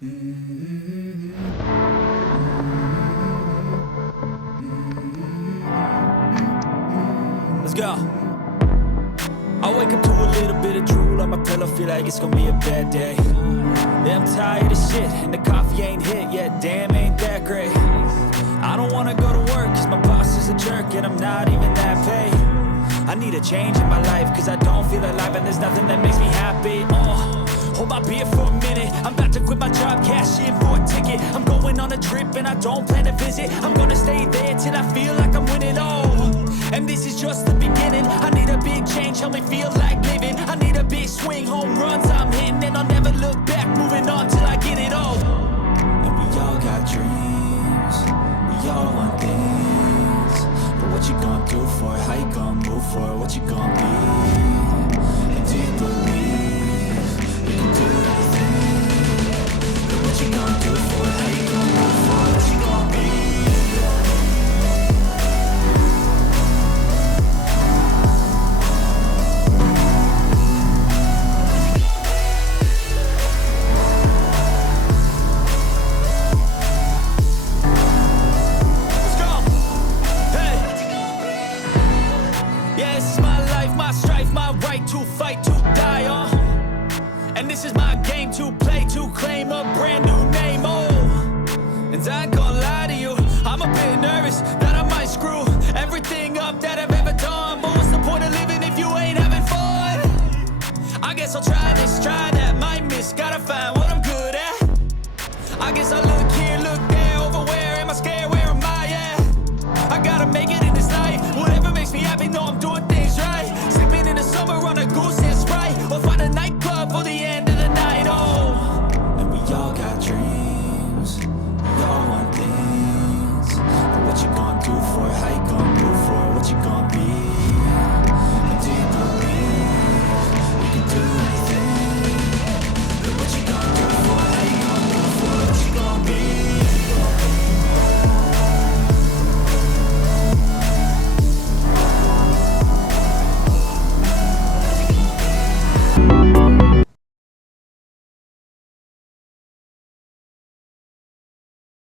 Let's go. I wake up to a little bit of drool on my pillow, feel like it's gonna be a bad day. Yeah, I'm tired of shit, and the coffee ain't hit yet, damn, ain't that great. I don't wanna go to work, cause my boss is a jerk, and I'm not even that paid. I need a change in my life, cause I don't feel alive, and there's nothing that makes me happy. Hold my beer for a minute, I'm about to quit my job, cash in for a ticket. I'm going on a trip, and I don't plan to visit. I'm gonna stay there till I feel like I'm winning, and this is just the beginning. I need a big change, help me feel like living. I need a big swing, home runs I'm hitting, and I'll never look back, moving on till I get it all. And we all got dreams, we all want things, but what you gonna do for it? How you gonna move for it? What you gonna be? And do you believe you can do anything? But what you gonna do for it? How you gonna move for it? What you gonna be? To fight, to die on, and this is my game to play, to claim a brand new name, and I ain't gonna lie to you, I'm a bit nervous that I might screw everything up that